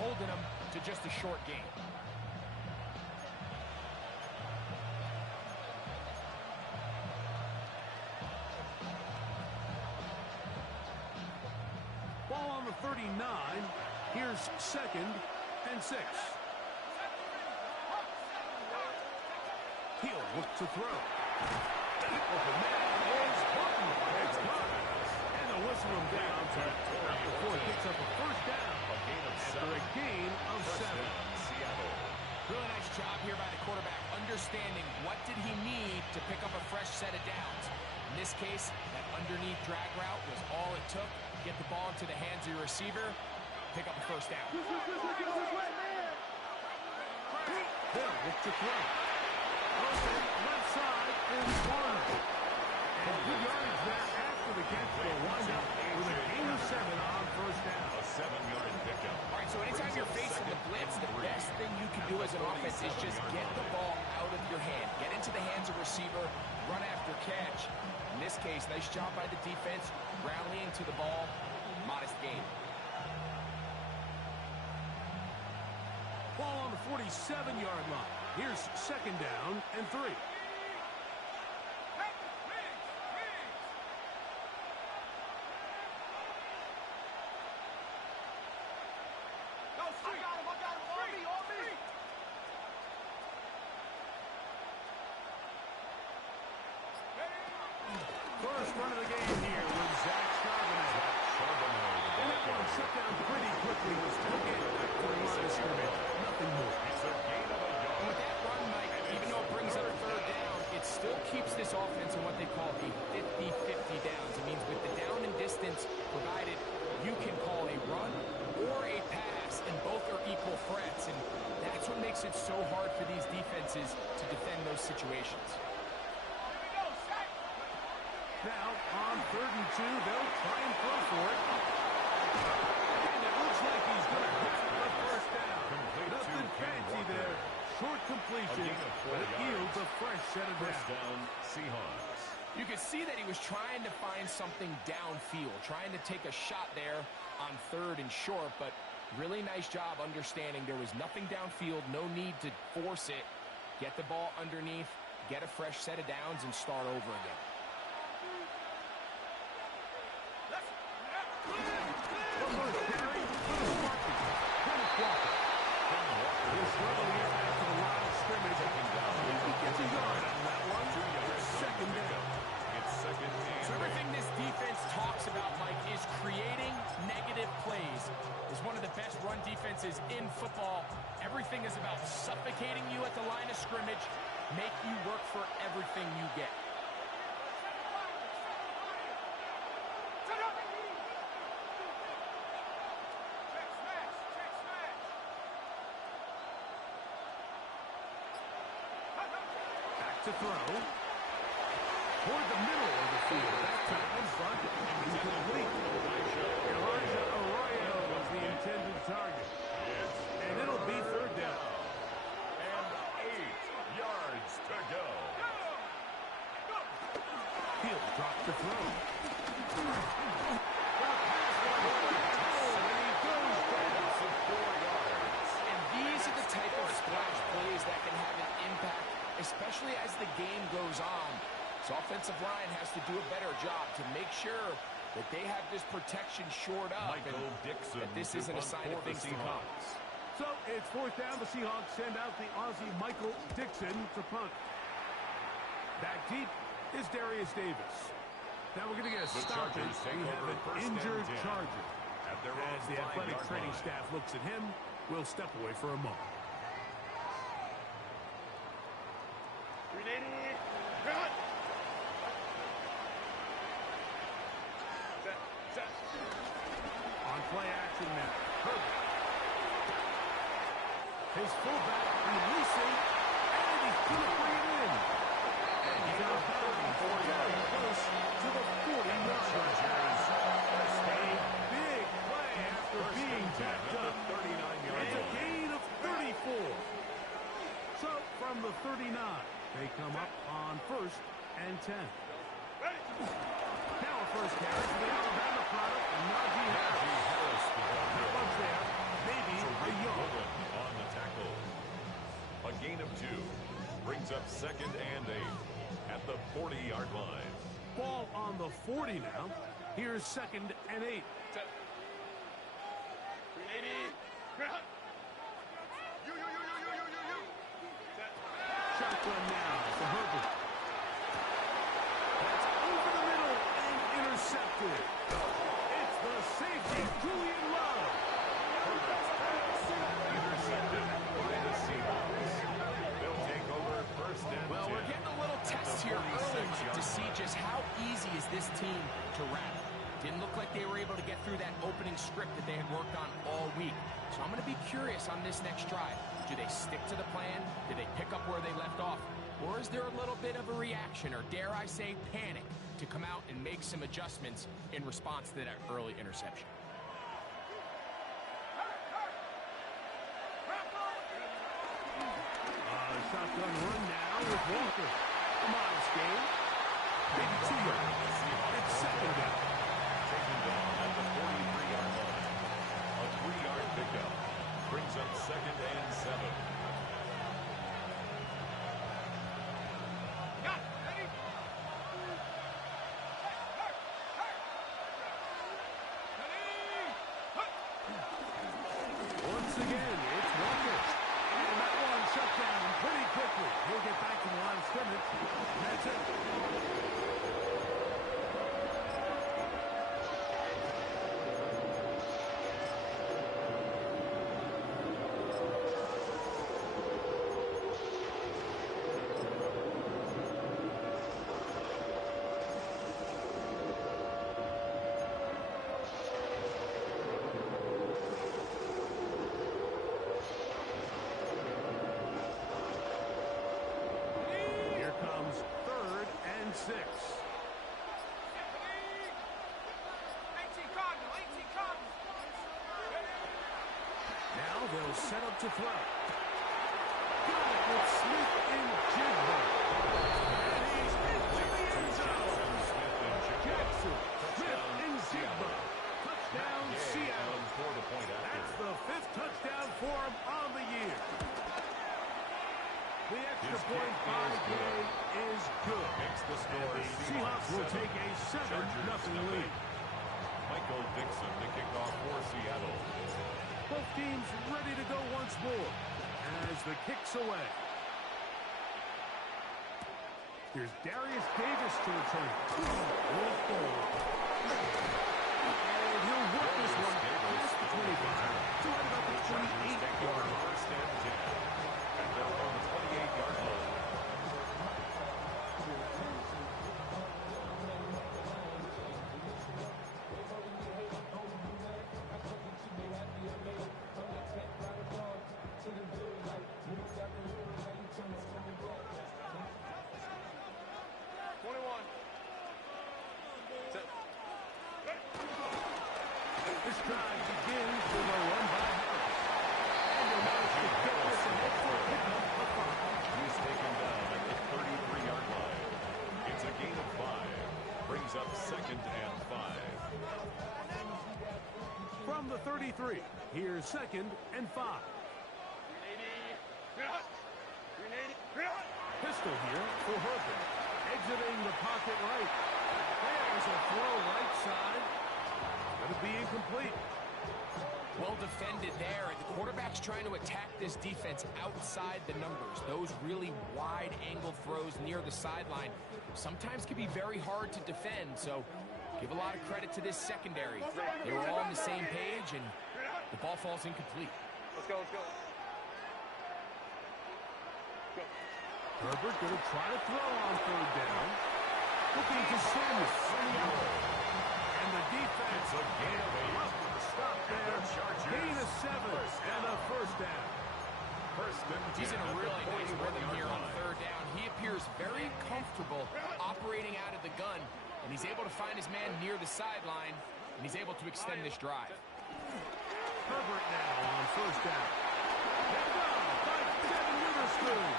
holding them to just a short game. Ball on the 39. Here's 2nd and 6. He'll look to throw. That open man is Horton. It's caught. And they'll whistle him down before it picks up a first down after a gain of 7. Really nice job here by the quarterback, understanding what did he need to pick up a fresh set of downs. In this case, that underneath drag route was all it took. Get the ball into the hands of your receiver, pick up a first down. They'll look to throw. Open left side in corner. And good yardage there after the catch. They'll wind up with a gain of 7 on first down. A 7-yard pickup. All right, so anytime you're facing the blitz, the best thing you can do as an offense is just get the ball out of your hand. Get into the hands of receiver, run after catch. In this case, nice job by the defense, rallying to the ball, modest gain. Ball on the 47-yard line. Here's 2nd down and 3. First run of the game here with Zach Charbonnet. And that one shut down pretty quickly. Was took it back to the line of scrimmage. Nothing more. It's a gain of a yard. With that run, Mike, even though it brings up a third down, it still keeps this offense in what they call a 50-50 downs. It means with the down and distance provided, you can call a run or a pass, and both are equal threats. And that's what makes it so hard for these defenses to defend those situations. Now, on 3rd and 2, they'll try and throw for it. And it looks like he's going to hit the first down. Nothing fancy there. Short completion, but it yields a fresh set of First down, Seahawks. You could see that he was trying to find something downfield, trying to take a shot there on 3rd and short, but really nice job understanding there was nothing downfield, no need to force it. Get the ball underneath, get a fresh set of downs, and start over again. So everything this defense talks about, Mike, is creating negative plays. It's one of the best run defenses in football. Everything is about suffocating you at the line of scrimmage, make you work for everything you get. To throw toward the middle of the field. That time in front, incomplete. Elijah Arroyo was the intended target. And it'll be 3rd down. And 8 yards to go. He'll drop to throw. And these are the type of splash plays that can have an impact, especially as the game goes on. So offensive line has to do a better job to make sure that they have this protection shored up and that this isn't a sign of things to come. So it's 4th down. The Seahawks send out the Aussie Michael Dixon to punt. Back deep is Darius Davis. Now we're going to get a stoppage. We have an injured Charger. As the athletic training staff looks at him, we'll step away for a moment. On play action now. Herbert. His fullback releasing, and he's going to bring it in. And he's out of getting close to the 40-yard line. A big play after being tapped up. It's a gain of 34. So from the 39, they come up on 1st and 10. Now a first carry for the Alabama product, Najee Harris. Not much there. Maybe a Second and 8 at the 40-yard line. Ball on the 40 now. Here's second and 8. Shotgun now for Herbert. That's over the middle and intercepted. It's the safety, Julian Love. Intercepted by the Seahawks. They'll take over first and 10. Well, we're getting a little test here early to see just how easy is this team to rattle. Didn't look like they were able to get through that opening script that they had worked on all week. So I'm going to be curious on this next drive. Do they stick to the plan? Do they pick up where they left off? Or is there a little bit of a reaction, or dare I say panic, to come out and make some adjustments in response to that early interception? Shotgun run now with Walker. A modest gain. Maybe 2 yards. It's second down. Taken down at the 43-yard line. A 3-yard pickup brings up second and 7. Once again, it's Walker. And that one shut down pretty quickly. He'll get back to the line of scrimmage. And that's it. Here comes third and 6. Now they'll set up to throw. Got it with Smith and Jigba. And he's into the end zone. Jackson, Smith and Jigba. Touchdown, Seattle. That's the 5th touchdown for him on the year. The extra point by Gay is good. Makes the score. And the Seahawks will take a 7-0 lead. Michael Dixon to kick off for Seattle. Both teams ready to go once more as the kick's away. Here's Darius Davis to return. Will forward. And he'll work this one past the 25 to right about the 28-yard line. First and 10. And they're on the 28-yard line. This drive begins with a run by Harris. And he'll manage to get this and head for a pickup of 5. He's taken down at the 33-yard line. It's a gain of 5. Brings up second and 5. From the 33, here's second and 5. Pistol here for Herbert. Exiting the pocket right. There's a throw right side. Going to be incomplete. Well defended there. The quarterback's trying to attack this defense outside the numbers. Those really wide angle throws near the sideline sometimes can be very hard to defend. So give a lot of credit to this secondary. They were all on the same page, and the ball falls incomplete. Let's go, let's go. Herbert going to try to throw on third down. Looking to Samuel on the out. And the defense It's a gain of 8. stop there. Gain of 7 and a first down. First and 10. He's in a at the really nice rhythm 41-yard here on line. third down. He appears very comfortable operating out of the gun, and he's able to find his man near the sideline, and he's able to extend this drive. Herbert now on first down. Let go by Devin Witherspoon.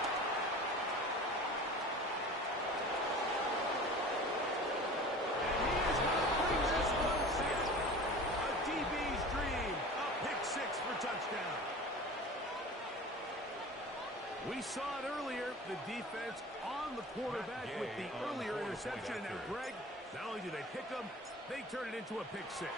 And he is going to bring this one set. A DB's dream. A pick 6 for touchdown. We saw it earlier, the defense on the quarterback with the earlier interception. And Greg, not only do they pick them, they turn it into a pick six.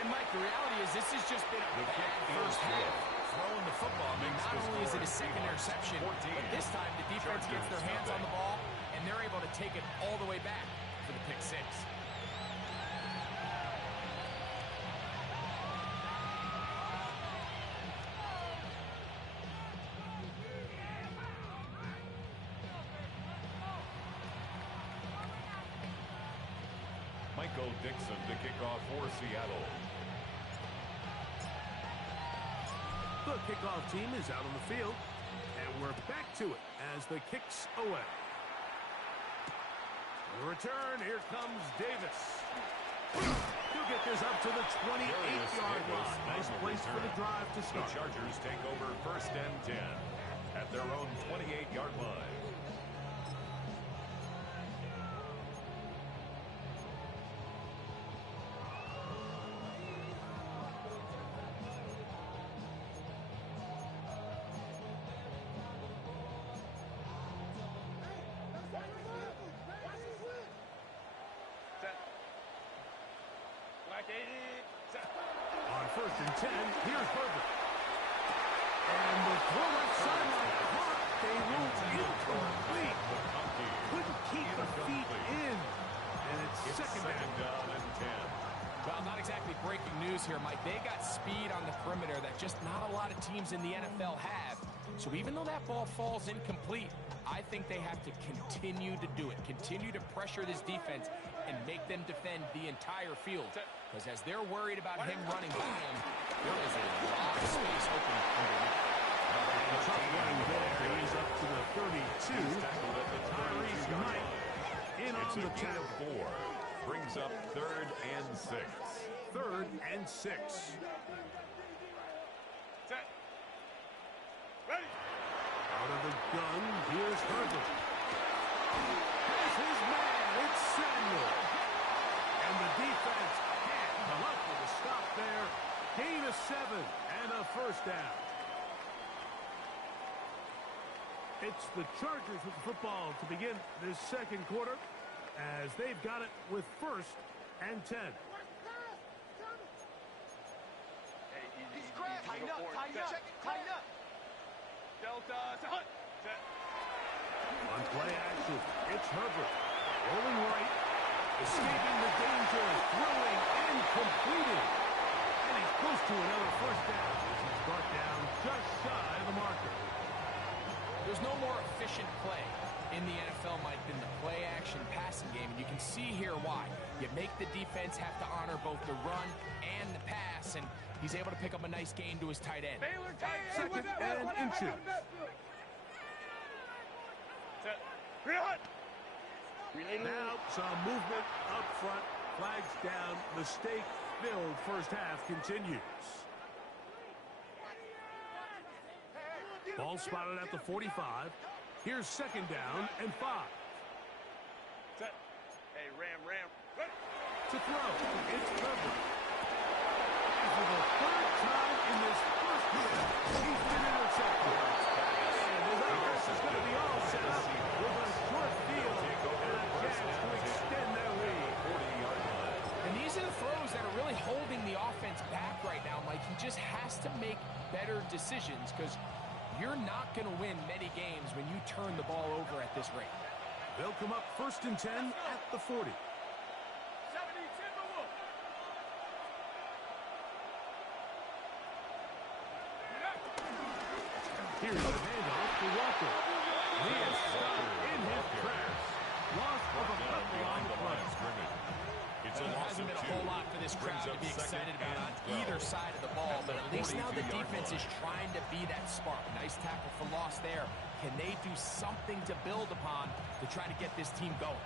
And, Mike, the reality is this has just been a bad first half. Throwing the football. I mean, not only is it a second interception, but this time the defense gets their hands on the ball, and they're able to take it all the way back for the pick six. Michael Dixon to kick off for Seattle. The kickoff team is out on the field, and we're back to it as the kick's away. The return, here comes Davis. He'll get this up to the 28-yard line. Nice place for the drive to start. The Chargers take over 1st and 10 at their own 28-yard line. On 1st and 10, here's Herbert. And the quarterback sideline caught. They won't incomplete. Couldn't keep the feet in. And it's second down and 10. Well, not exactly breaking news here, Mike. They got speed on the perimeter that just not a lot of teams in the NFL have. So even though that ball falls incomplete, I think they have to continue to do it. Continue to pressure this defense and make them defend the entire field. Because as they're worried about him running by them, there is a lot of space open underneath. running there. He's up to the 32. Tyrese Knight in on the tackle. 4. Brings up 3rd and 6. 3rd and 6. Set. Ready. Out of the gun, here's Herbert. There's his man, it's Samuel. And the defense can't come up with a stop there. Gain of 7 and a first down. It's the Chargers with the football to begin this second quarter as they've got it with 1st and 10. Hey, easy, easy, easy. Tighten up, tighten up. Delta, set. Set. On play action, it's Herbert. Rolling right, escaping the danger, throwing and completing. And he's close to another first down as he's brought down just shy of the marker. There's no more efficient play in the NFL, Mike, than the play-action passing game. And you can see here why. You make the defense have to honor both the run and the pass, and he's able to pick up a nice gain to his tight end. Baylor, tight. Second and inches. Set. Real. Relay Now some movement up front. Flags down. Mistake-filled first half continues. Ball spotted at the 45. Here's second down and 5. Set. Hey, Ram. Ready. To throw, it's Herbert. For the 3rd time in this first quarter, he's been intercepted. And his offense is going to be all set up with a short field and a chance to extend their lead. 40-yard line. And these are the throws that are really holding the offense back right now, Mike. He just has to make better decisions because you're not going to win many games when you turn the ball over at this rate. They'll come up 1st and 10 at the 40. 70, Timberwolf. Here's the handoff to Walker. He is stopped in his tracks. Loss of a couple on the play. It's a There loss hasn't of been a 2. whole lot for this crowd to be excited about on either side of the ball, but at least now the defense is trying to be that spark. Nice tackle for loss there. Can they do something to build upon to try to get this team going?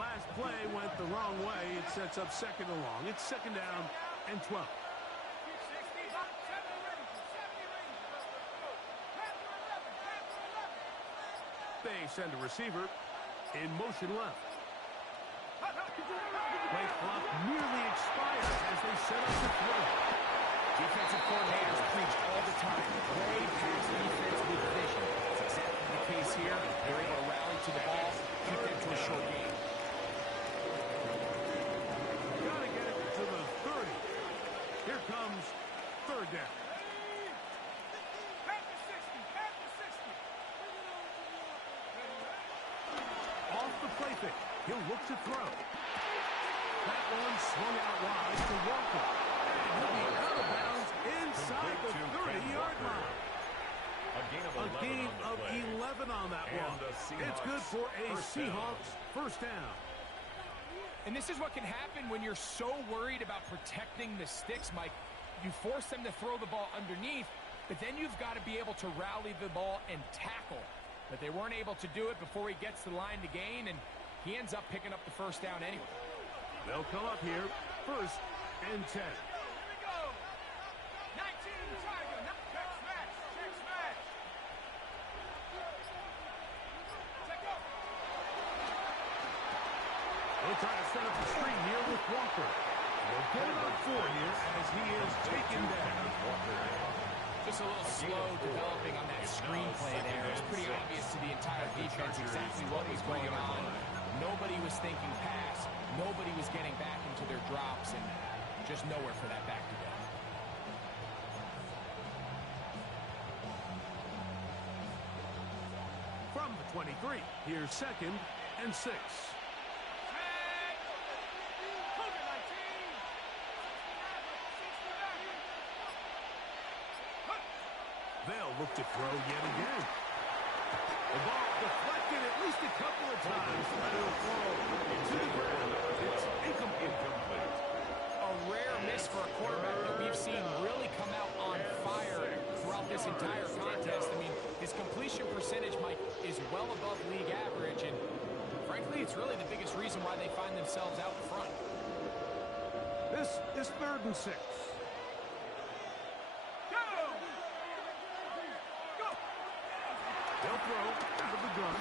Last play went the wrong way. It sets up second and long. It's second down and 12. They send a receiver in motion left. Play clock nearly expires as they set up the throw. Defensive coordinators preach all the time. Play pass defense with vision. That's exactly the case here. They're able to rally to the ball, keep them to a short game. Gotta get it to the 30. Here comes third down. Off the play fake. He'll look to throw. That one swung out wide to Walker. And he'll be out of bounds inside the 30-yard line. A gain of 11 on that one. It's good for a Seahawks first down. And this is what can happen when you're so worried about protecting the sticks, Mike. You force them to throw the ball underneath, but then you've got to be able to rally the ball and tackle. But they weren't able to do it before he gets to the line to gain, and he ends up picking up the first down anyway. They'll come up here, first and 10. They'll try to set up the screen here with Walker. They'll get about 4 here as he is taken down. Just a little slow developing on that screenplay there. It's pretty obvious to the entire defense exactly what was going on. Nobody was thinking pass. Nobody was getting back into their drops, and just nowhere for that back to go. From the 23, here's second and 6. They'll look to throw yet again. The ball deflected at least a couple of times, but it'll fall to the ground. It's incomplete. A rare miss for a quarterback that we've seen really come out on fire throughout this entire contest. I mean, his completion percentage, Mike, is well above league average, and frankly, it's really the biggest reason why they find themselves out in front. This is third and 6. They'll throw out of the gun.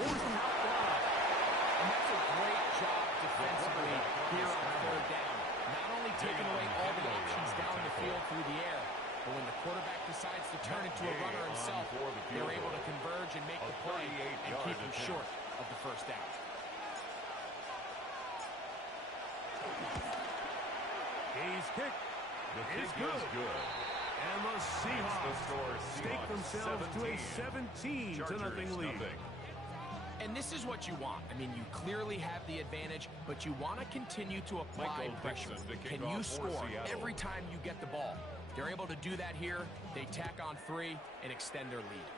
Force them out wide. And that's a great job defensively here on third down. Not only taking away all the options down the field through the air, but when the quarterback decides to turn into a runner himself, they're able to converge and make the play and keep him short of the first down. Hayes' kick is good. And the Seahawks stake themselves to a 17-0 lead. And this is what you want. I mean, you clearly have the advantage, but you want to continue to apply pressure. Can you score every time you get the ball? They're able to do that here. They tack on 3 and extend their lead.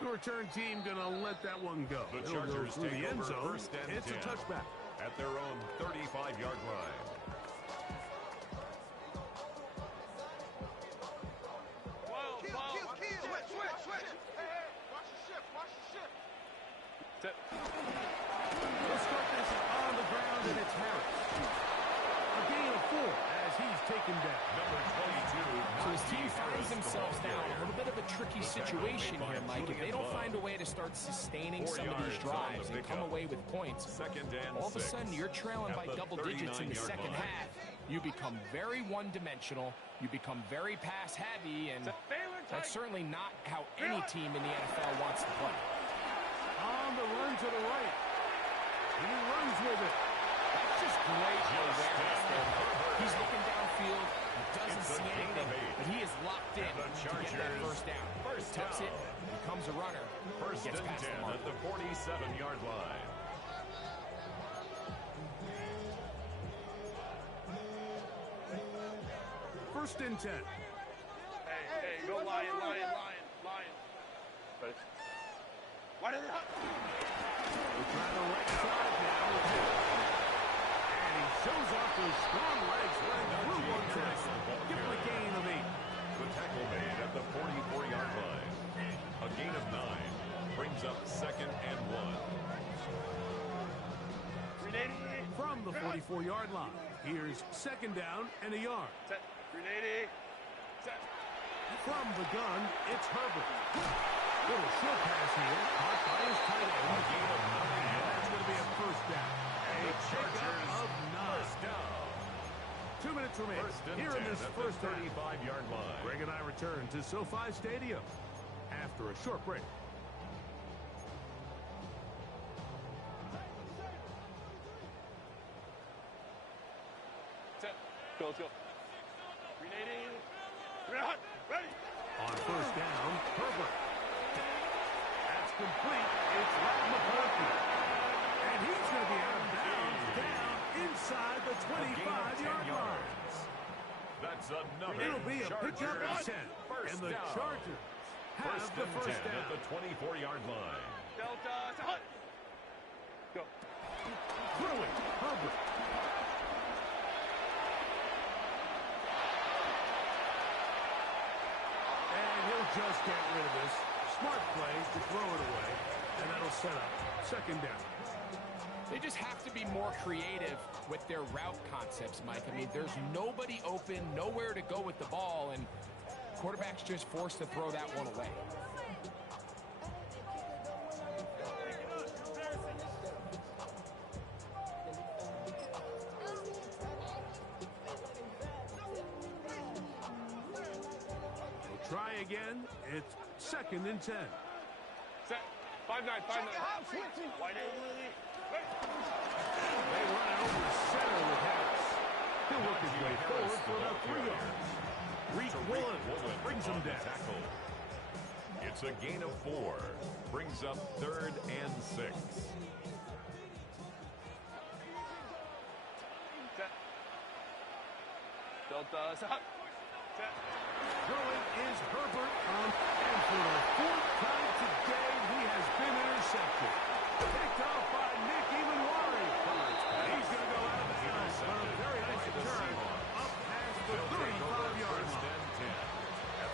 The return team going to let that one go. The It'll go Chargers through take the end over zone. first and It's 10 a touchback. at their own 35-yard line. They'll start this on the ground, and it's Harris. A gain of 4 as he's taken down. Number 22. So his team finds themselves now in a little bit of a tricky situation here, Mike. If they don't find a way to start sustaining some of these drives and come away with points, all of a sudden you're trailing by double digits in the second half. You become very one-dimensional. You become very pass-heavy, and that's certainly not how any team in the NFL wants to play. On the run to the right. And he runs with it. That's just great awareness there. He's looking downfield. He doesn't see anything, but he is locked in to get that first down. He tucks it, becomes a runner, First gets and past 10 the mark. at the 47-yard line. First and 10. Hey, go Lion. Why did it? We're trying the right side now. And he shows off those strong legs running through one tackle. Give him a gain of 8. The tackle made at the 44-yard line. A gain of 9 brings up second and 1. From the 44-yard line, here's second down and a yard. Set. Grenade. Set. From the gun, it's Herbert. Little short pass here, caught by his tight A end. gain of 9 remain First and here 10 in this at first the half. 35-yard line. Greg and I return to SoFi Stadium after a short break. Set. Go, let's go. Grenade. Grenade. Ready. On first down, Herbert. That's complete. It's right McCarthy. And he's going to be out of bounds down inside the 25-yard line. That's another. It'll be a pickup of 10. First And the down. Chargers have First the and first 10 down. at the 24-yard line. Delta. Set. Go. Throwing, Herbert. And he'll just get rid of this. Smart play to throw it away. And that'll set up second down. They just have to be more creative with their route concepts, Mike. I mean, there's nobody open, nowhere to go with the ball, and quarterback's just forced to throw that one away. We'll try again. It's second and 10. Set. 5-9. 5-9. Wide eight. They run it over center with Harris. He'll work his way forward for about 3 yards. Reach Woolen brings him down. Tackle. It's a gain of 4. Brings up 3rd and 6. Set. Delta. Set. Set. Throwing is Herbert. And for the 4th time today, he has been intercepted. Picked off by Nick Emanwari. He's going to go out of bounds, but a very nice return up past the 35-yard line.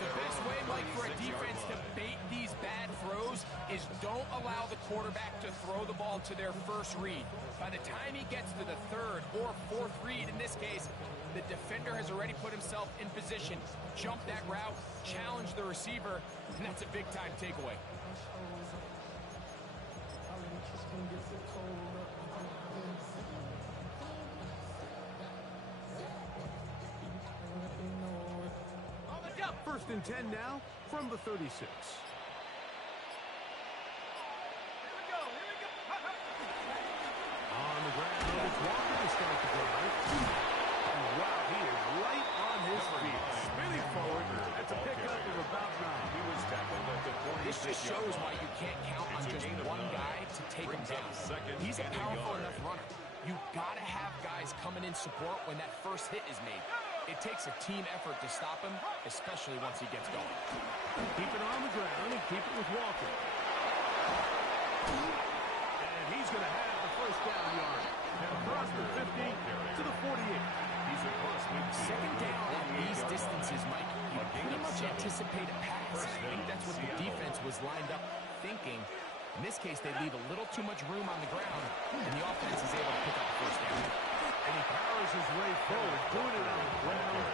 The best way, Mike, for a defense to bait these bad throws is don't allow the quarterback to throw the ball to their first read. By the time he gets to the 3rd or 4th read, in this case, the defender has already put himself in position, jump that route, challenge the receiver, and that's a big-time takeaway. First and 10 now from the 36. On the ground, it's Walker to start the drive. And wow, he is right on his feet. Spinning forward. That's a pickup of about 9. He was tackled at the 46-yard This just shows why you can't count on just one guy to take him down. He's a powerful enough runner. You've got to have guys coming in support when that first hit is made. It takes a team effort to stop him, especially once he gets going. Keep it on the ground and keep it with Walker. And he's going to have the first down yard. And across the 50 to the 48. He's across midfield. Second down at these distances, Mike, you pretty much anticipate a pass. I think that's what the defense was lined up thinking. In this case, they leave a little too much room on the ground, and the offense is able to pick up the first down. And he powers his way forward, doing it on the ground,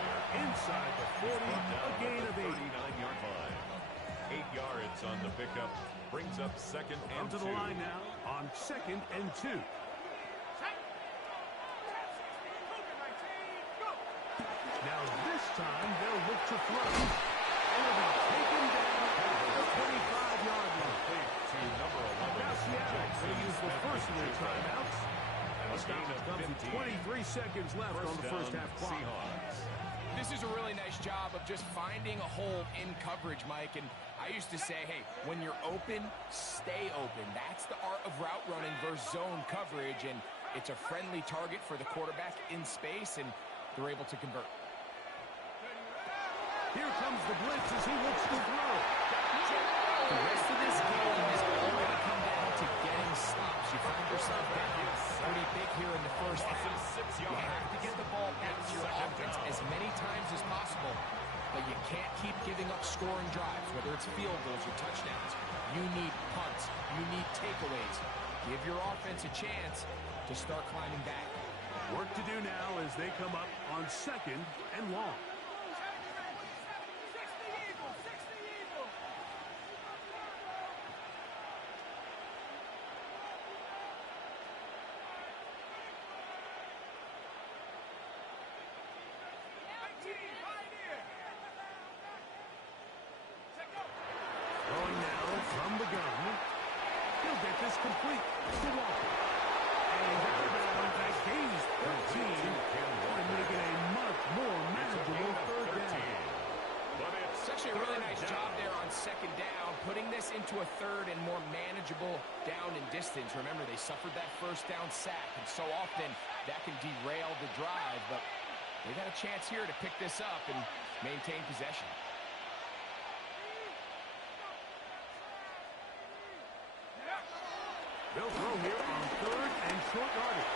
inside the 40, a gain of 8. 39-yard line. 8 yards on the pickup. Brings up second and 2. Come to the line now on second and 2. Now this time they'll look to throw. And it'll be taken down at the 25-yard line. Now Seattle's going to use the first of their timeouts. And the stop comes with 23 seconds left on the first half clock. This is a really nice job of just finding a hole in coverage, Mike. And I used to say, hey, when you're open, stay open. That's the art of route running versus zone coverage. And it's a friendly target for the quarterback in space, and they're able to convert. Here comes the blitz as he looks to throw. The rest of this game is all going to come down to getting stops. You find yourself down pretty big here in the first half. You have to get the ball back to your offense as many times as possible, but you can't keep giving up scoring drives, whether it's field goals or touchdowns. You need punts. You need takeaways. Give your offense a chance to start climbing back. Work to do now as they come up on second and long. is complete to Walker. And he's out of bounds. That gains 13. And make it a much more manageable third down. It's actually a really nice job there on second down, putting this into a third and more manageable down and distance. Remember, they suffered that first down sack, and so often that can derail the drive, but they got a chance here to pick this up and maintain possession. They'll throw here on third and short yardage.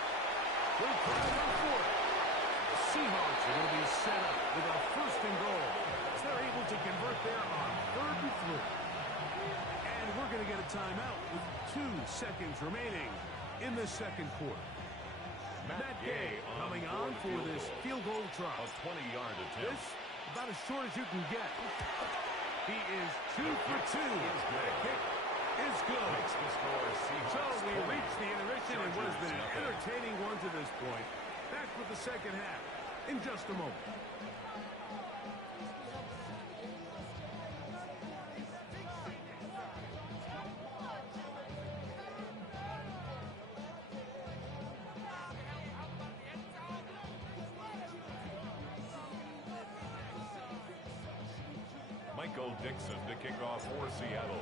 They'll try to go for it. The Seahawks are going to be set up with a first and goal. As they're able to convert there on 3rd and 3. And we're going to get a timeout with 2 seconds remaining in the second quarter. Matt Gay coming on for this field goal try. A 20-yard attempt. This about as short as you can get. He is 2 for 2. That kick is good. So we reach the intermission in what has been an entertaining one to this point. Back with the second half in just a moment. Michael Dixon to kick off for Seattle.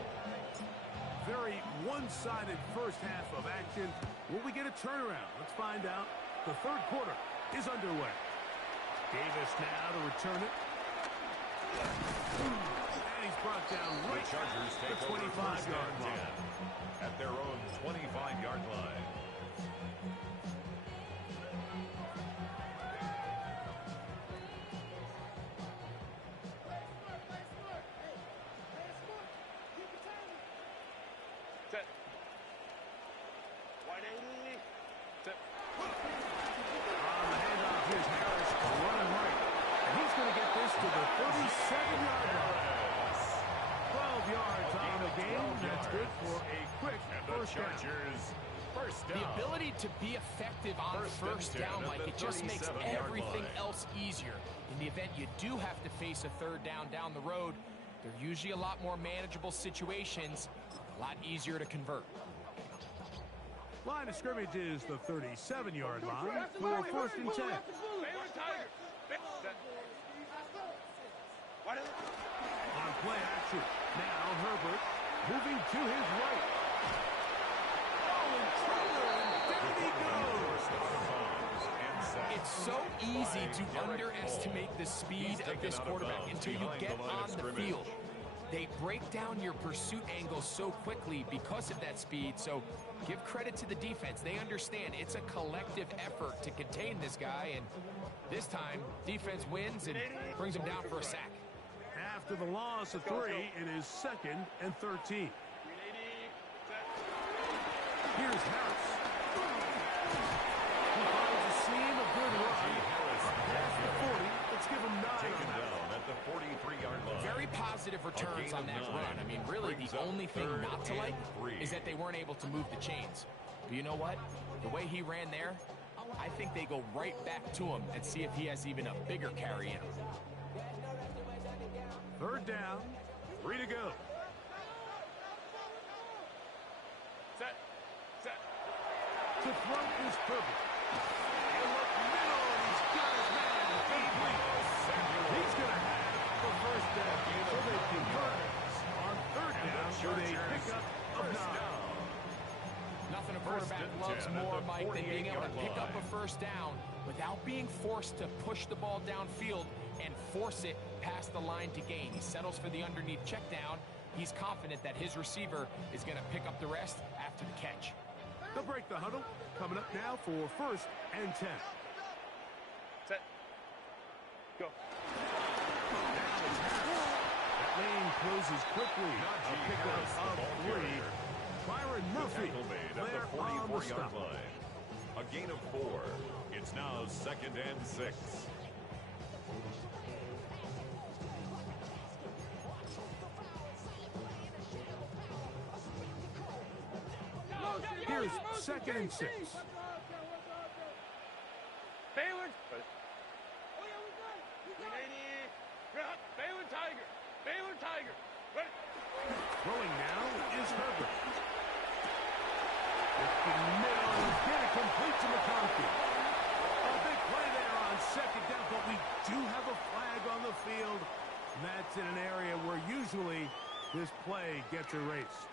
Very one-sided first half of action. Will we get a turnaround? Let's find out. The third quarter is underway. Davis now to return it. And he's brought down right The Chargers at take the over 25-yard first and line. 10 at their own 25-yard line. Set. 180. Set. On the handoff, here's Harris running right. And he's going to get this to the 37-yard line. 12 yards on the game. That's good for a quick first down. First down. The ability to be effective on first down, like it just makes everything else easier. In the event you do have to face a third down the road, they're usually a lot more manageable situations, a lot easier to convert. Line of scrimmage is the 37-yard line for first and 10. Baylor Tiger. Set. 180. On play action. Now Herbert moving to his right. Oh, in trouble, and down he goes. It's so easy to underestimate the speed of this quarterback until you get on the field. They break down your pursuit angles so quickly because of that speed, so give credit to the defense. They understand it's a collective effort to contain this guy, and this time, defense wins and brings him down for a sack. After the loss of 3, it is 2nd and 13. 380. Set. Here's Harris. He finds a seam, a good run. Past the 40. Let's give him 9 Taken on that. down at the 43-yard line. Very positive returns on that run. I mean, really, the only thing not to like is that they weren't able to move the chains. But you know what? The way he ran there, I think they go right back to him and see if he has even a bigger carry in him. Third down. 3 to go. Set. Set. To throw is perfect. And look middle, and he's got his man complete. He's going to have the first down. So they convert on third down with a pickup of 9. Nothing a quarterback loves more, Mike, than being able to pick up a first down without being forced to push the ball downfield and force it past the line to gain. He settles for the underneath check down. He's confident that his receiver is going to pick up the rest after the catch. They'll break the huddle. Coming up now for first and 10. Set. Go. Now it's Harris. That lane closes quickly. A pickup of 3. Byron Murphy there on the stop. Line. A gain of 4. It's now 2nd and 6. Here's 2nd and 6. Baylor. 380. Baylor Tiger. Baylor Tiger. Ready. Throwing now is Herbert. erased.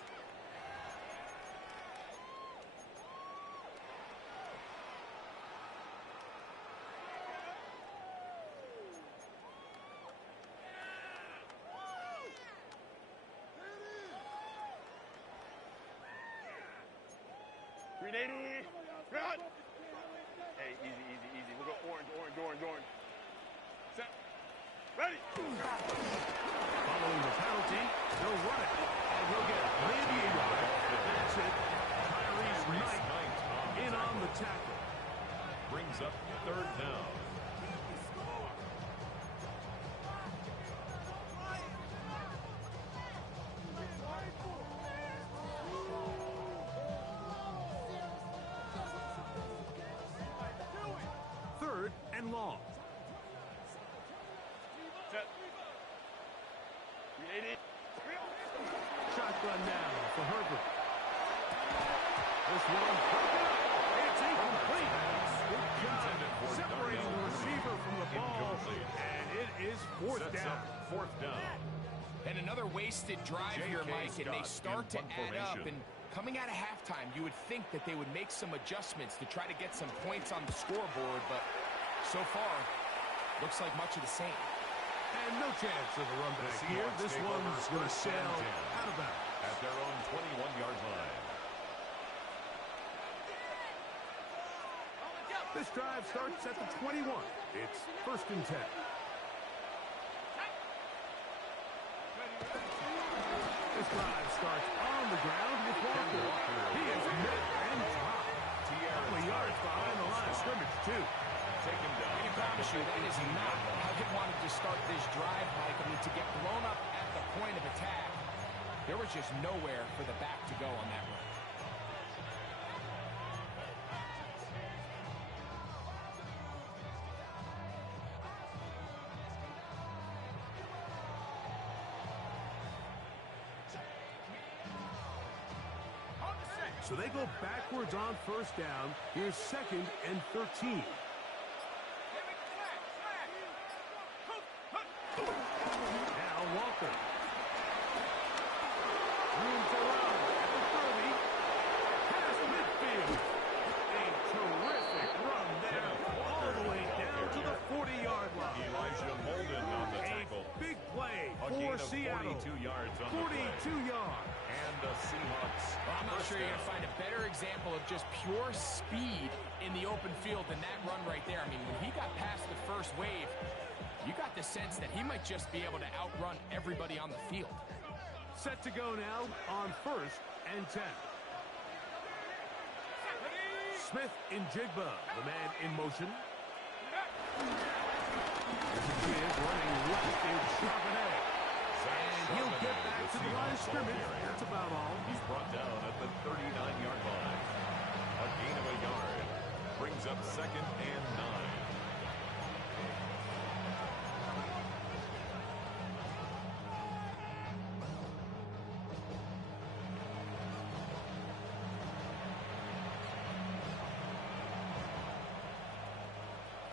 Green 80. Run. Hey, easy, easy, easy. We'll go orange, orange, orange, orange. Set. Ready. Following the penalty, they'll run it. And he'll get maybe a yard. That's it. Tyrese Knight in on the tackle. Brings up third down. Third and long. Set. Green 80. Shotgun now for Herbert. This one broken up. It's incomplete. Good job separating the receiver from the ball. And it is fourth Sets down. up fourth down. And another wasted drive here, Mike, and they start to add up. And coming out of halftime, you would think that they would make some adjustments to try to get some points on the scoreboard, but so far, looks like much of the same. And no chance of a run back here. This one's going to sail out of bounds. At their own 21-yard line. This drive starts at the 21. It's first and 10. This drive starts on the ground with Walker. He is met and dropped. A couple of yards behind the line of scrimmage, too. Taken down. I promise you, that is not how they wanted to start this drive, Mike. I mean, to get blown up at the point of attack, there was just nowhere for the back to go on that run. So they go backwards on first down. Here's second and 13. Now Walker. Room to run at the 30. Past midfield. A terrific run there. All the way down to the 40-yard line. Elijah Molden on the tackle. A big play A for gain of Seattle. 42 yards on 42 the play. yards. And the Seahawks. Well, I'm not sure you're going to find a better example of just pure speed in the open field than that run right there. I mean, when he got past the first wave, you got the sense that he might just be able to outrun everybody on the field. Set to go now on first and 10. Smith in Jigba, the man in motion. There's a kid running left in Charbonnet. And he'll get back to the line of scrimmage. That's about all. He's brought down at the 39-yard line. A gain of a yard. Brings up second and 9.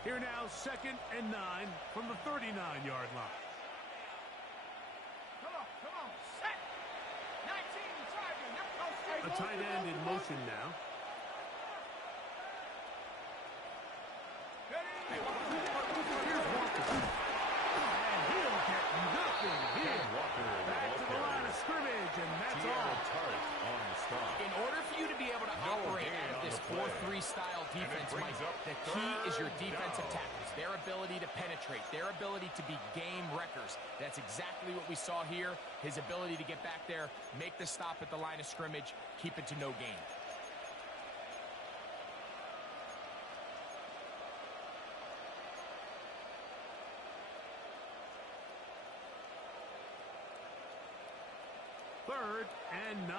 Here now, second and 9 from the 39-yard line. Come on, set. 19, target. A tight end in motion now. Here's Walker. And he'll get nothing here. Back to the line of scrimmage, and that's all. On the stop. In order for you to be able to operate out of this 4-3 style defense, Mike, the key is your defensive tackles, their ability to penetrate, their ability to be game wreckers. That's exactly what we saw here. His ability to get back there, make the stop at the line of scrimmage, keep it to no gain. Third and 9.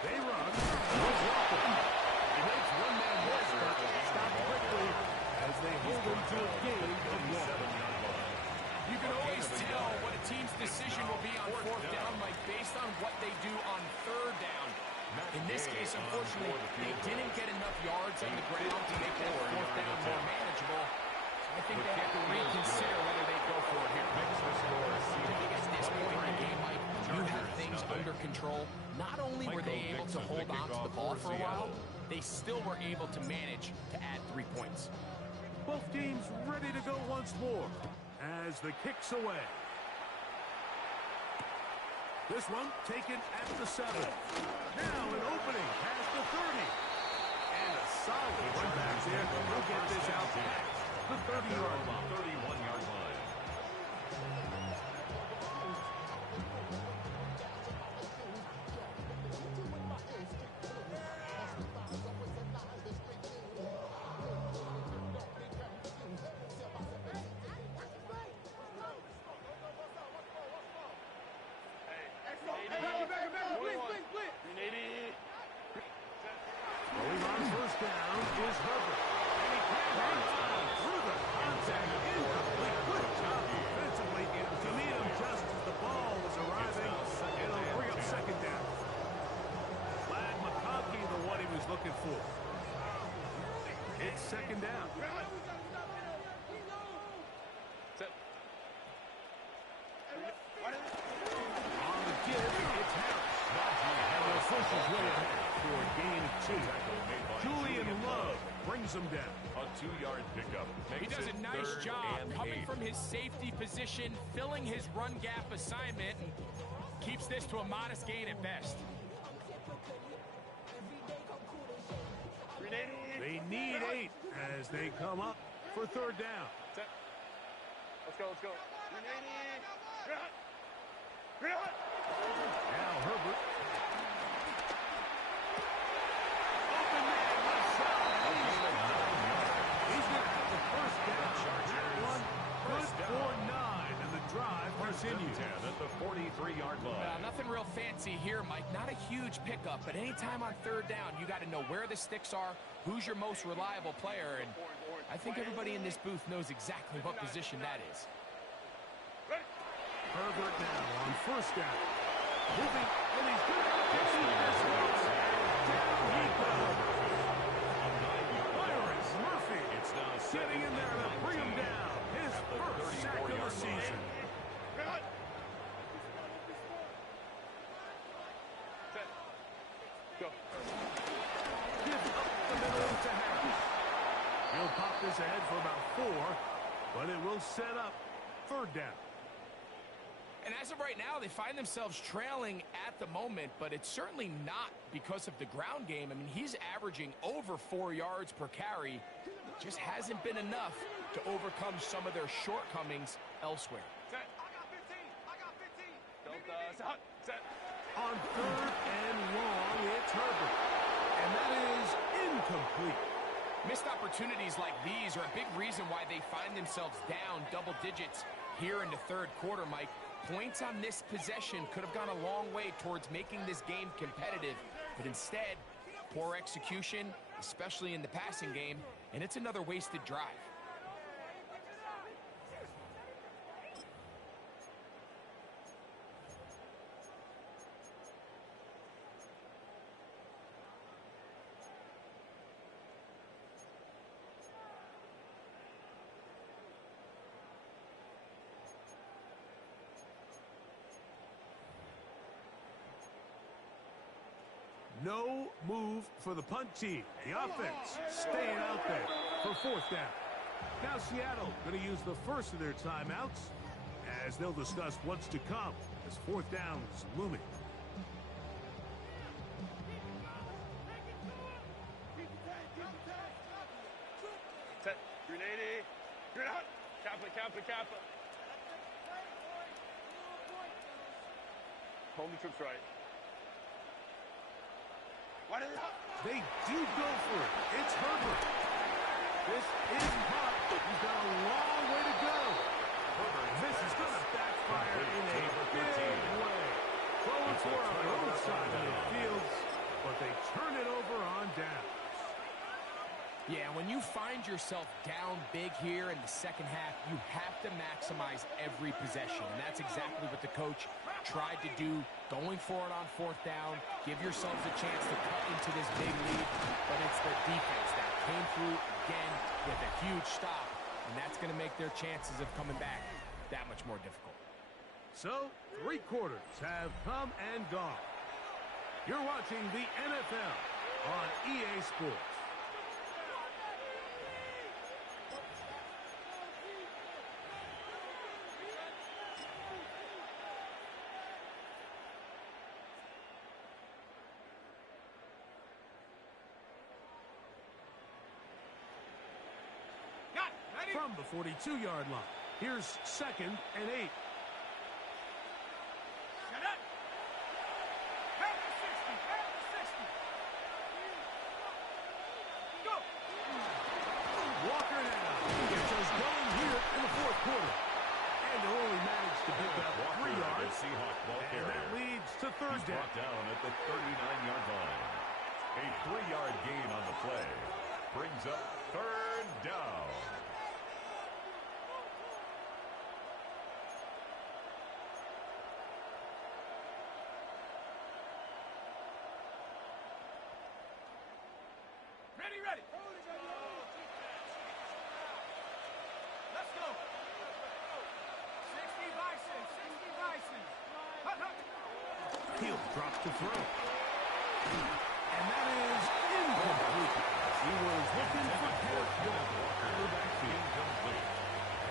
They run. He makes one man miss, but stop quickly as they hold him to a gain of 1. You can always tell what a team's decision will be on fourth down, Mike, based on what they do on third down. In this case, unfortunately, they didn't get enough yards on the ground to make that fourth down more manageable. I I think they have to reconsider whether they go for it here. I think at this point in the game, Mike, you have things under control. Not only were they able to hold on to the ball for a while, they still were able to manage to add 3 points. Both teams ready to go once more as the kick's away. This one taken at the 7. Now an opening past the 30. And a solid run back there. He'll get this out past the 30-yard line. 31-yard line. Going on first down is Herbert. And he can't hang on through the contact. Incomplete. Good job defensively to meet him just as the ball was arriving. And it'll bring up second down. Glad McConkey the one he was looking for. It's second down. On the give, it's Harris. And the push is way ahead for a gain of 2. Julian Love brings him down. A 2-yard pickup. He does a nice job coming from his safety position, filling his run gap assignment, and keeps this to a modest gain at best. They need 8 as they come up for third down. Let's go, let's go. Now Herbert. Open man, left side. He's going to have the first down. That one good for 9, and the drive continues. 10 at the 43-yard line. Well, nothing real fancy here, Mike. Not a huge pickup, but anytime on third down, you got to know where the sticks are, who's your most reliable player, and I think everybody in this booth knows exactly what position that is. Herbert now on first down. Moving, and he's good. Down he goes. Byron Murphy getting in there to bring him down. His first sack of the season. Go. Gives up the middle to Harris. He'll pop this ahead for about 4, but it will set up third down. And as of right now, they find themselves trailing at the moment, but it's certainly not because of the ground game. I mean, he's averaging over 4 yards per carry. Just hasn't been enough to overcome some of their shortcomings elsewhere. Set. I got 15. Delta. Set. On third and long, it's Herbert. And that is incomplete. Missed opportunities like these are a big reason why they find themselves down double digits here in the third quarter, Mike. Points on this possession could have gone a long way towards making this game competitive, but instead, poor execution, especially in the passing game, and it's another wasted drive. No move for the punt team. The offense staying out there for fourth down. Now Seattle going to use the first of their timeouts as they'll discuss what's to come as fourth down is looming. Set. Grenade. Grenade. Kappa. Home troops right. They do go for it. It's Herbert. This is hot. He's got a long way to go. This is going to backfire in a big way. Going for a roadside of the fields, but they turn it over on downs. Yeah, when you find yourself down big here in the second half, you have to maximize every possession, and that's exactly what the coach tried to do, going for it on fourth down, give yourselves a chance to cut into this big lead, but it's the defense that came through again with a huge stop and that's going to make their chances of coming back that much more difficult. So, 3 quarters have come and gone. You're watching the NFL on EA Sports. From the 42-yard line, here's 2nd and 8. Walker now gets us going here in the 4th quarter. And they'll only manage to pick up 3 yards. Seahawk ball And carrier. that leads to 3rd down. Brought down at the 39-yard line. A 3-yard gain on the play brings up 3rd down. Ready. Let's go. 60 Bison. Heel drops to throw. And that is incomplete. He was looking for Kenneth Walker in the backfield.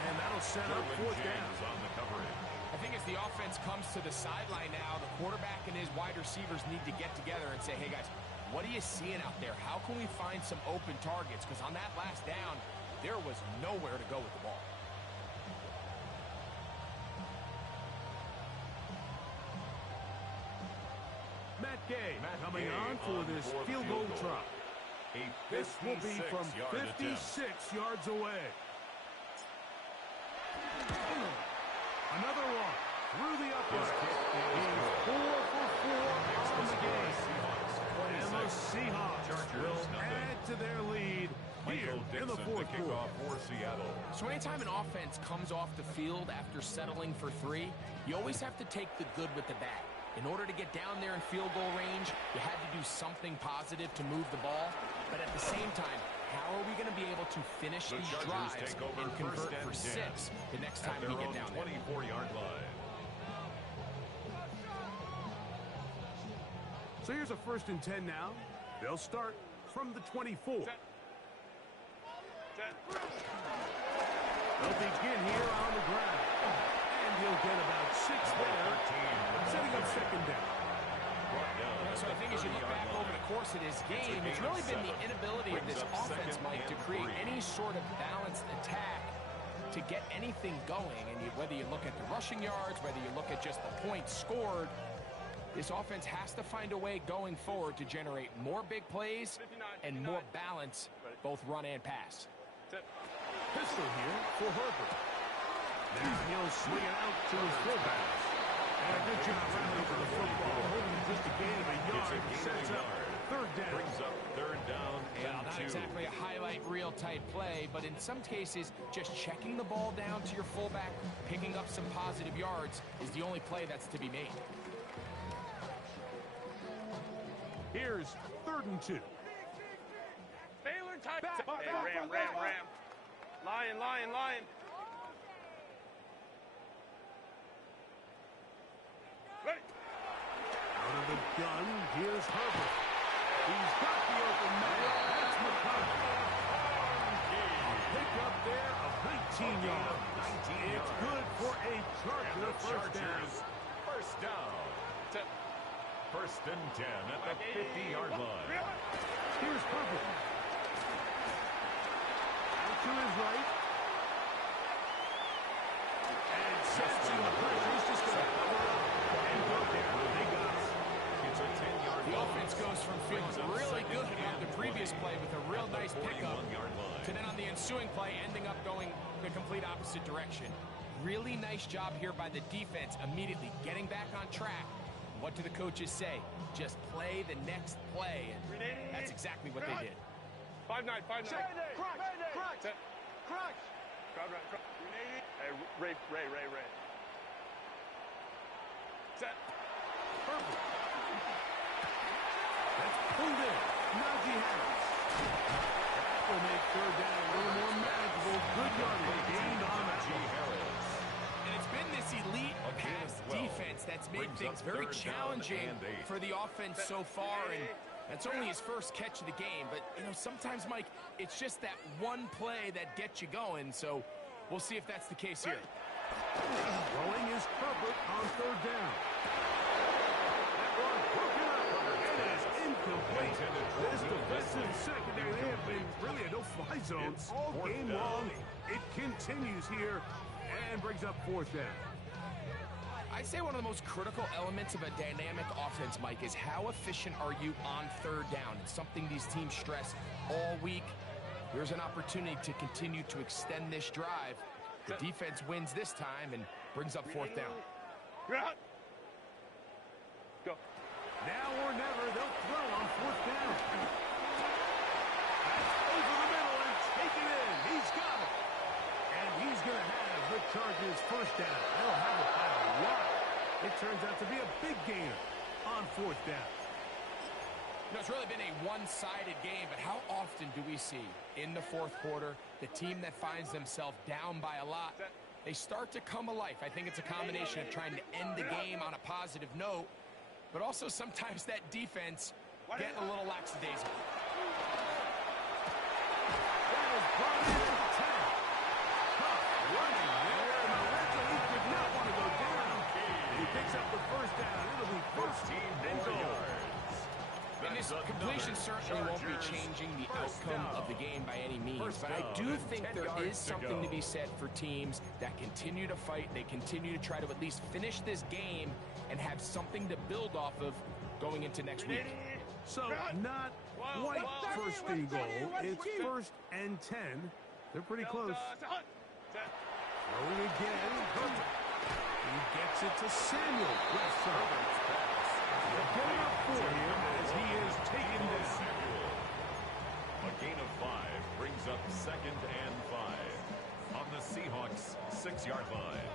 And that'll set up 4th down. On the coverage. I think as the offense comes to the sideline now, the quarterback and his wide receivers need to get together and say, hey, guys, what are you seeing out there? How can we find some open targets? Because on that last down, there was nowhere to go with the ball. Matt Gay coming on for this field goal try. This will be from 56 yards away. Another one through the upright. He's 4 for 4 on the game. And the Seahawks will add to their lead here in the 4th quarter. For Seattle. So anytime an offense comes off the field after settling for 3, you always have to take the good with the bad. In order to get down there in field goal range, you had to do something positive to move the ball. But at the same time, how are we going to be able to finish these drives and convert for 6 the next time we get down there? 24-yard line. So here's a 1st and 10 now. They'll start from the 24. They'll begin here on the ground. And he'll get about 6 there, setting up 2nd down. So I think as you look back over the course of this game, it's really been the inability of this offense, Mike, to create any sort of balanced attack to get anything going. And whether you look at the rushing yards, whether you look at just the points scored, this offense has to find a way going forward to generate more big plays and more balance, both run and pass. Pistol here for Herbert. Now he'll swing it out to his fullback. And a good job running over the football, holding just a gain of a yard. Sets up 3rd down. Brings up 3rd down and Well, not 2. exactly a highlight reel type play, but in some cases, just checking the ball down to your fullback, picking up some positive yards is the only play that's to be made. Here's 3rd and 2. Baylor time. Hey, Ram. Lion. Ready. Out of the gun, here's Herbert. He's got the open man. That's McCollum. A pick up there of 19 yards. It's good for a Charger 1st down. 1st down. 1st and 10 at the 50-yard line. Here's Herbert. Out to his right. And sets in the pressure. He's just going to cover up and go down. They got it. It's a 10-yard The loss. offense goes from feeling really good about the previous play with a real nice pickup 41-yard line. to then on the ensuing play ending up going the complete opposite direction. Really nice job here by the defense, immediately getting back on track. What do the coaches say? Just play the next play, and that's exactly what they did. 5-9. Crunch. Hey, Ray. Set. Perfect. That's pulled in. Najee Harris. will make third down a little more manageable. Good yardage gained on that one. And it's been this elite pass defense that's made things very challenging for the offense so far, and that's only his first catch of the game. But, you know, sometimes, Mike, it's just that one play that gets you going, so we'll see if that's the case here. Throwing is Herbert on third down. That one broken up. It is incomplete. This defensive secondary, they have been really a no-fly zone all game long. It continues here and brings up fourth down. I'd say one of the most critical elements of a dynamic offense, Mike, is how efficient are you on third down? It's something these teams stress all week. Here's an opportunity to continue to extend this drive. The defense wins this time and brings up fourth down. Go. Now or never, they'll throw on fourth down. That's over the middle and take it in. He's got it. And he's going to have the Chargers first down. They'll have it by a lot. It turns out to be a big gainer on fourth down. You know, it's really been a one-sided game, but how often do we see in the fourth quarter the team that finds themselves down by a lot, they start to come alive? I think it's a combination of trying to end the game on a positive note, but also sometimes that defense get a little lackadaisical. That is brought in at 10. Tough running there, and originally did not want to go down. He picks up the first down. It'll be first team and goal. And this completion certainly won't be changing the outcome of the game by any means, but I do think there is something to be said for teams that continue to fight. They continue to try to at least finish this game and have something to build off of going into next week. So, not quite first and goal. It's first and 10. They're pretty close. Throwing again. Herbert. He gets it to Samuel. Left side. They'll get it up for him as he is taken down. A gain of 5 brings up second and 5 on the Seahawks 6-yard line.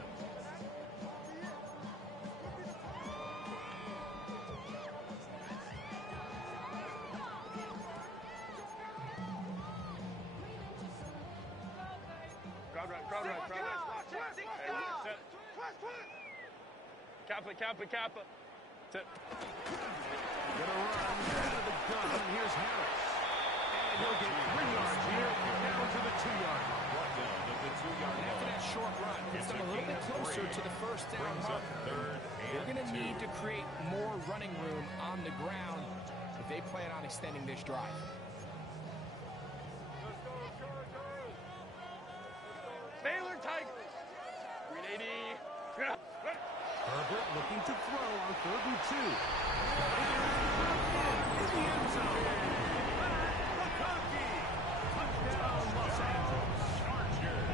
Crowd right. Kappa. Set. Gonna run out of the gun. Here's Harris. And he'll get 3 yards here, down to the 2-yard line. Brought down at the 2-yard And after line. that short run, gets them a little bit closer to the first down Brings up marker. third They're going to and 2. need to create more running room on the ground if they plan on extending this drive. Baylor Tigers. 380. Herbert looking to throw on 3rd and 2. In the end zone. McConkey. Touchdown, Los Angeles Chargers.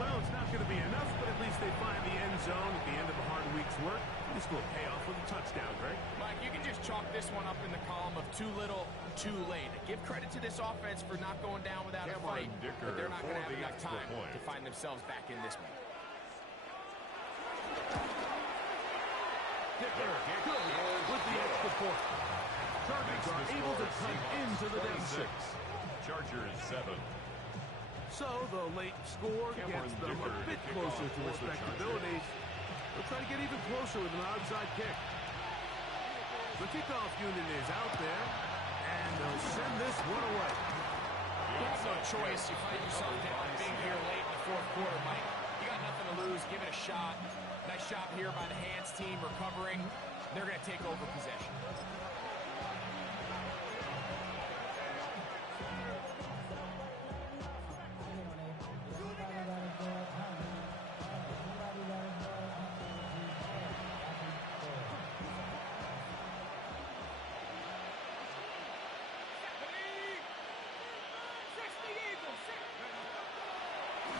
Well, it's not going to be enough, but at least they find the end zone at the end of a hard week's work. This will pay off with a touchdown, Greg. Mike, you can just chalk this one up in the column of too little, too late. Give credit to this offense for not going down without a fight, but they're not going to have enough time to find themselves back in this one. Dicker, good with the extra point. Chargers are able to cut into the down 6. Chargers 7. So the late score gets them a bit closer to respectability. They'll try to get even closer with an outside kick. The kickoff unit is out there, and they'll send this one away. You have no choice. You find yourself down big here late in the fourth quarter, Mike. You got nothing to lose. Give it a shot. Nice job here by the hands team recovering. They're going to take over possession.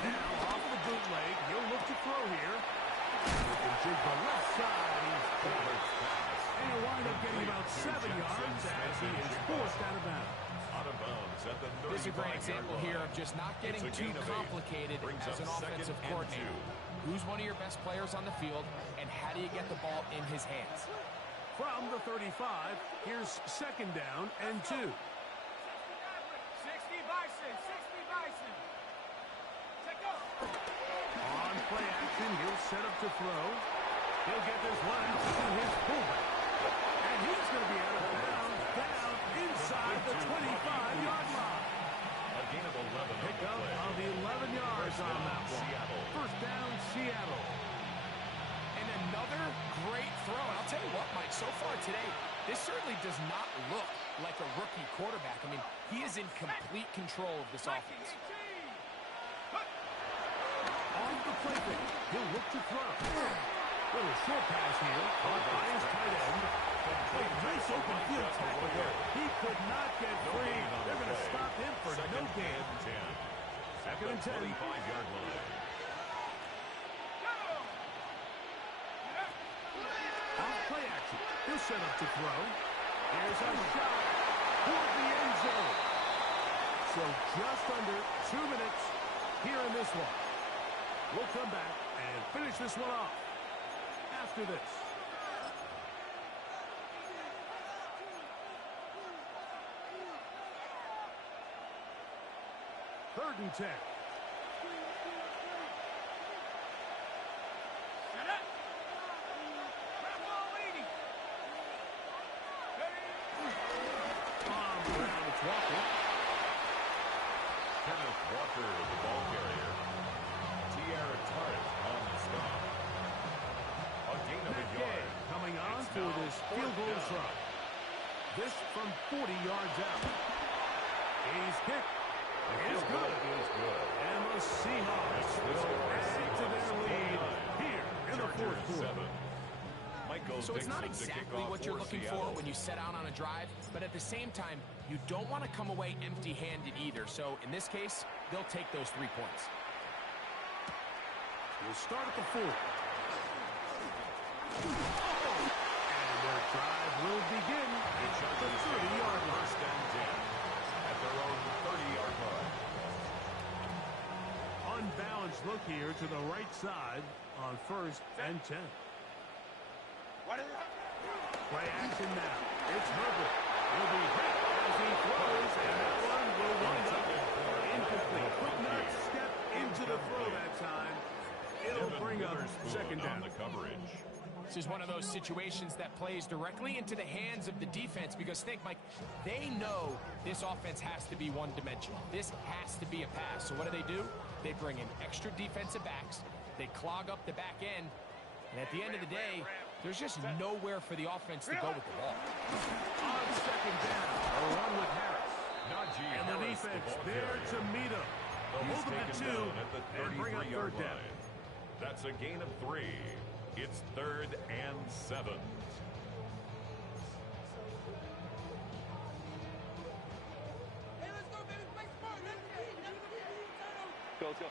Now off the bootleg, he'll look to throw here. Looking to the left side. He's covered. And he'll wind up getting about 7 yards as he is forced out of bounds. Out of bounds at the 35-yard This is a great example line. here of just not getting It's a too gain of 8. complicated Brings as an up second offensive and coordinator. 2. Who's one of your best players on the field, and how do you get the ball in his hands? From the 35, here's 2nd down and 2. action. He'll set up to throw. He'll get this one to his fullback. And he's going to be out of bounds down inside the 25-yard line. A gain of 11 Pick up on the 11 yards on that one. Seattle. First down, Seattle. And another great throw. And I'll tell you what, Mike, so far today, this certainly does not look like a rookie quarterback. I mean, he is in complete control of this offense. Off the play fake. He'll look to throw. Little short pass here. Caught by his tight end. A nice open field tackle there. He could not get free. They're going to stop him for no gain. Second and 10. 25-yard line. Off play action. He'll set up to throw. Here's a shot toward the end zone. So just under 2 minutes here in this one. We'll come back and finish this one off after this. Third and 10. Walker. Kenneth Walker, the ball carrier. Tierra Tarrant on the stop. A gain of a yard. Coming on It's for now this fourth field goal down. try. This from 40 yards out. He's kicked. It's good. Is good. And the Seahawks will add to their lead here in the fourth quarter. So it's not exactly what you're looking for when you set out on a drive, but at the same time, you don't want to come away empty-handed either. So in this case, they'll take those 3 points. We'll start at the 4. And their drive will begin at the 30-yard line. First and 10 at their own 30-yard line. Unbalanced look here to the right side on first and 10. Play action now. It's Herbert. He'll be hit as he throws, and that one will wind up incomplete. Could not step into the throw that time. It'll bring up second down. On the coverage. This is one of those situations that plays directly into the hands of the defense because think, Mike, they know this offense has to be one-dimensional. This has to be a pass. So what do? They bring in extra defensive backs. They clog up the back end. And at the end of the day, there's just nowhere for the offense to go with the ball. On second down, a run with Harris. Najee And the Harris, defense ball there carrier. to meet him. They'll He's hold him at taken 2 down at the and bring up 33-yard third down. line. That's a gain of 3. It's 3rd and 7. Let's go.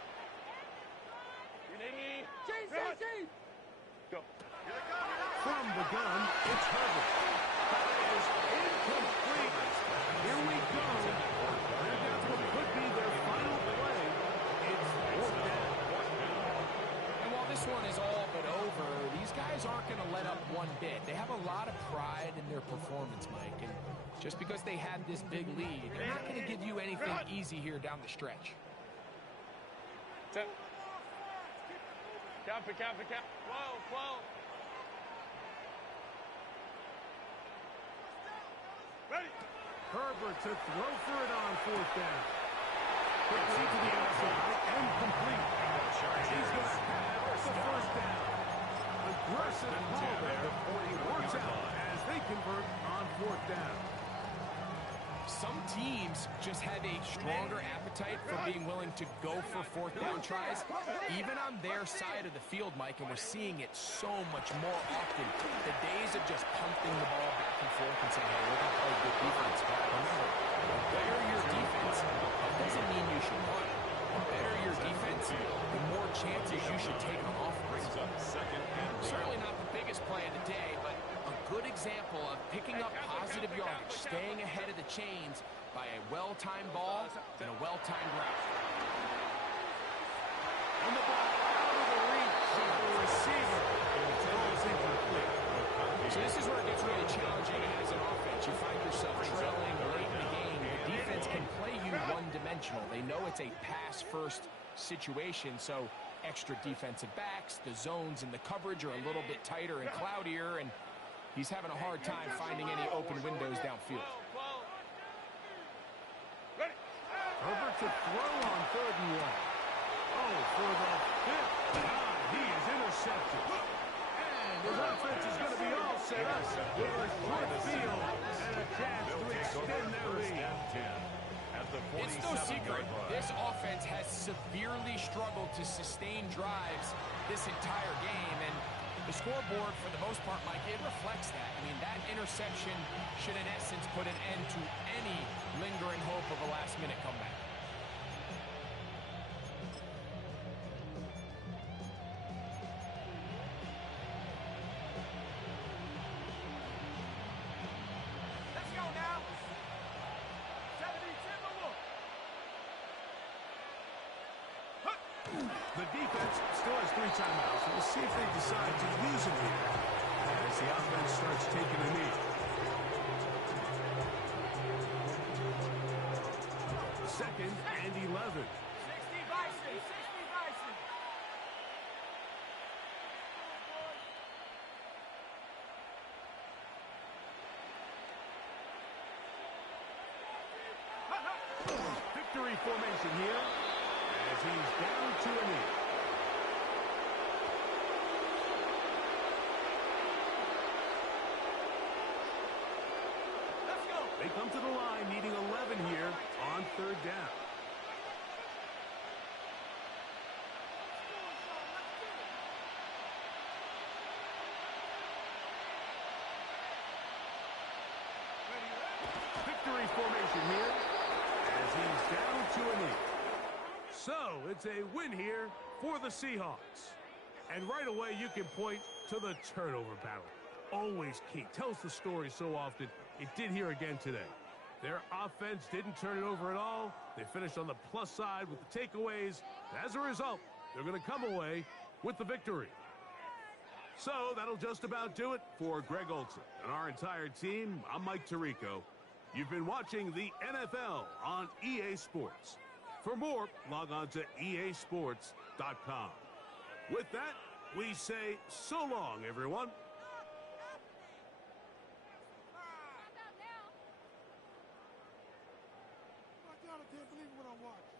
Go. From the gun, it's Herbert. That is incomplete. Here we go. And that's what could be their final play. It's fourth down. And while this one is all but over, these guys aren't going to let up one bit. They have a lot of pride in their performance, Mike. And just because they had this big lead, they're not going to give you anything easy here down the stretch. Count. 12. Ready. Herbert to throw for it on fourth down. Quickly to the outside and complete. He's going to have the first down. Aggressive call there. Works out as they convert on fourth down. Some teams just have a stronger appetite for being willing to go for fourth down tries, even on their side of the field, Mike, and we're seeing it so much more often. The days of just punting the ball back and forth and saying, hey, we're going to play good defense. Remember, the better your defense, that doesn't mean you should punt. The better your defense, the more chances you should take on offense. Certainly not the biggest play of the day, but a good example of picking up positive yardage, staying ahead of the chains by a well-timed ball and a well-timed route. And the ball out of the reach of the receiver. Falls incomplete. So this is where it gets really challenging as an offense. You find yourself trailing late in the game. The defense can play you one-dimensional. They know it's a pass-first situation, so extra defensive backs. The zones and the coverage are a little bit tighter and cloudier, and he's having a hard time finding any open windows downfield. Herbert to throw on 3rd and 1. Oh, for the 5th time, he is intercepted. And his offense is going to be all set up with a short field and a chance to extend their lead. It's no secret, this offense has severely struggled to sustain drives this entire game, and the scoreboard, for the most part, Mike, it reflects that. I mean, that interception should, in essence, put an end to any lingering hope of a last-minute comeback. Let's go now. 70 Timberwolves. The defense still has 3 timeouts, and we'll see if they decide to use them here as the offense starts taking a knee. Second and 11. 60 Bison. 60 Bison. Victory formation here as he's down to a knee. Let's go. They come to the line needing 11 here on 3rd down. Victory formation here as he's down to a knee. So it's a win here for the Seahawks. And right away you can point to the turnover battle. Always key. Tells the story so often. It did here again today. Their offense didn't turn it over at all. They finished on the plus side with the takeaways. As a result, they're going to come away with the victory. So that'll just about do it for Greg Olson and our entire team. I'm Mike Tirico. You've been watching the NFL on EA Sports. For more, log on to easports.com. With that, we say so long, everyone. I can't believe what I watched.